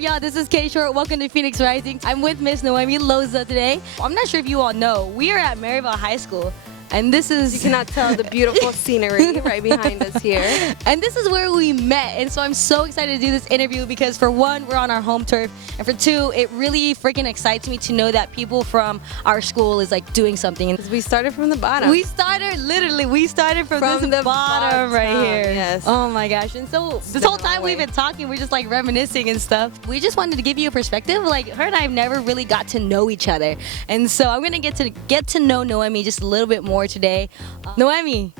y'all? This is K.Short. Welcome to Phoenix Rising. I'm with Miss Noemi Loza today. I'm not sure if you all know, we are at Maryville High School. And this is... You cannot tell the beautiful scenery right behind us here. And this is where we met. And so I'm so excited to do this interview because for one, we're on our home turf. And for two, it really freaking excites me to know that people from our school is like doing something. And we started from the bottom. We started from the bottom right here. Yes. Oh my gosh. And so this whole time we've been talking, we're just like reminiscing and stuff. We just wanted to give you a perspective. Like her and I have never really got to know each other. And so I'm going to get to know Noemi just a little bit more today. Noemi.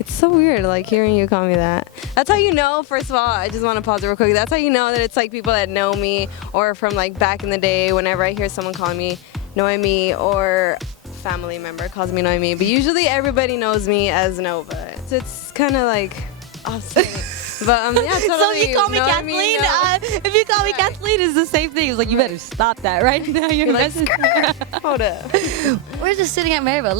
It's so weird, like, hearing you call me that. That's how you know, first of all, I just want to pause it real quick. That's how you know that it's, like, people that know me or from, like, back in the day whenever I hear someone calling me Noemi or family member calls me Noemi. But usually everybody knows me as Nova. So it's kind of, like, offsetting. But, yeah, totally. So if you call me Noemi, Kathleen, no. if you call me Kathleen, it's the same thing. It's like, you better stop that right now. You're like, messing. Hold up. We're just sitting at Maryville.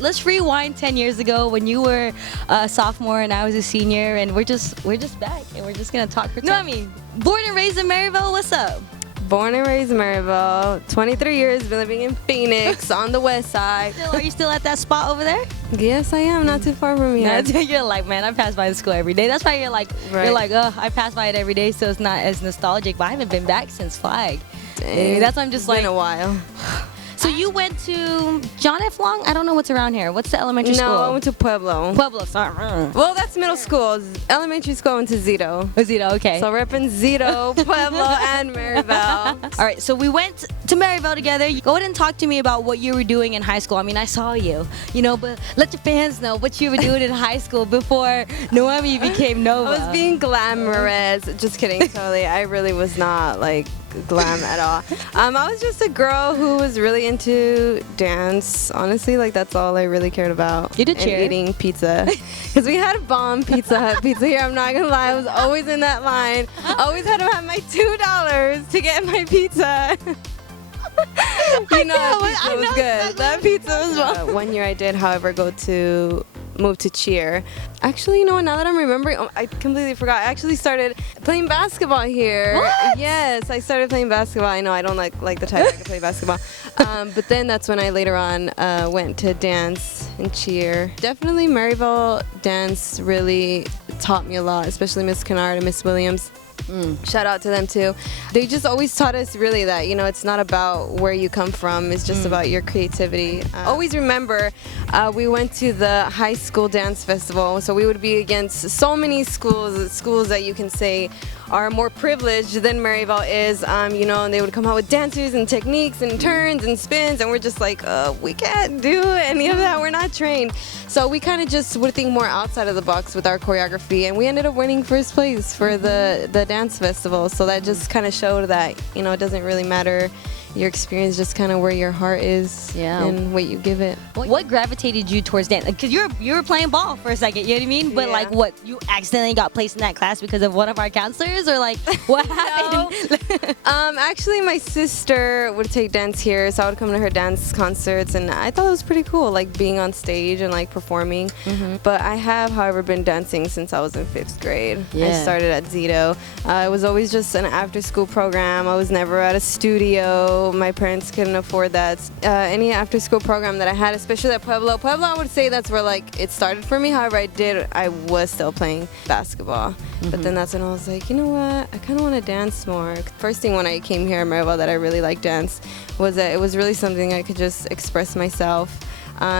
Let's rewind 10 years ago when you were a sophomore and I was a senior, and we're just back and we're just gonna talk for time. Noemi, born and raised in Maryville. What's up? Born and raised in Maryville, 23 years, been living in Phoenix on the west side. Are you still at that spot over there? Yes, I am, not too far from here. You're like, man, I pass by the school every day. That's why you're like, oh, I pass by it every day, so it's not as nostalgic. But I haven't been back since Flag. Dang. That's why I'm just It's been a while. So you went to John F. Long? I don't know what's around here. What's the elementary school? No, I went to Pueblo. Pueblo, sorry. Well, that's middle school. Elementary school, I went to Zito. Zito, okay. So repping Zito, Pueblo, and Maryville. All right, so we went to Maryville together. Go ahead and talk to me about what you were doing in high school. I mean, I saw you, but let your fans know what you were doing in high school before Noemi became Nova. I was being glamorous. Just kidding, totally. I really was not, like, glam at all. I was just a girl who was really into dance. Honestly, like, that's all I really cared about. You did cheer. And eating pizza. Because we had a bomb Pizza Hut pizza here. I'm not gonna lie, I was always in that line. I always had to have my $2 to get my pizza. That pizza was good. That pizza was well. One year I did, however, move to cheer. Actually, now that I'm remembering, I completely forgot. I actually started playing basketball here. What? Yes, I started playing basketball. I know I don't like the type to play basketball. But then that's when I later on went to dance and cheer. Definitely Maryville dance really taught me a lot, especially Miss Kennard and Miss Williams. Shout out to them too. They just always taught us really that, it's not about where you come from, it's just about your creativity. Always remember, we went to the high school dance festival, so we would be against so many schools that you can say are more privileged than Maryville is, and they would come out with dancers and techniques and turns and spins, and we're just like, we can't do any of that, we're not trained. So we kind of just would think more outside of the box with our choreography, and we ended up winning first place for the dance festival. So that just kind of showed that, it doesn't really matter your experience, just kind of where your heart is and what you give it. What gravitated you towards dance? Because you were playing ball for a second, you know what I mean? But like, what, you accidentally got placed in that class because of one of our counselors, or like, what happened? Actually, my sister would take dance here, so I would come to her dance concerts, and I thought it was pretty cool, like being on stage and like performing. But I have, however, been dancing since I was in 5th grade. I started at Zito. It was always just an after-school program. I was never at a studio. My parents couldn't afford that. Any after-school program that I had, especially at Pueblo, I would say that's where like it started for me. However, I was still playing basketball. But then that's when I was like, you know what? I kind of want to dance more. First thing when I came here in Maryville that I really liked dance was that it was really something I could just express myself.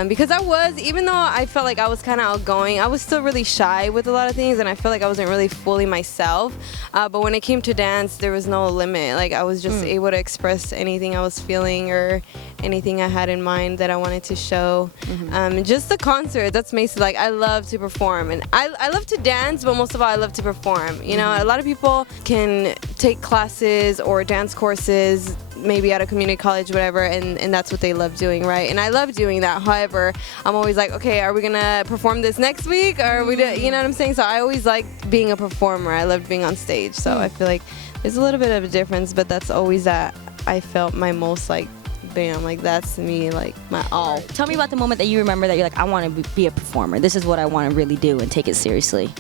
Because even though I felt like I was kind of outgoing, I was still really shy with a lot of things, and I felt like I wasn't really fully myself. But when it came to dance, there was no limit. Like, I was just able to express anything I was feeling or anything I had in mind that I wanted to show. And just the concert, that's basically, like, I love to perform. And I love to dance, but most of all, I love to perform. A lot of people can take classes or dance courses, maybe at a community college, whatever, and that's what they love doing, right? And I love doing that. However, I'm always like, okay, are we gonna perform this next week? Or are we you know what I'm saying? So I always liked being a performer. I loved being on stage. So I feel like there's a little bit of a difference, but that's always that I felt my most like, bam, like that's me, like my all. Tell me about the moment that you remember that you're like, I want to be a performer. This is what I want to really do and take it seriously.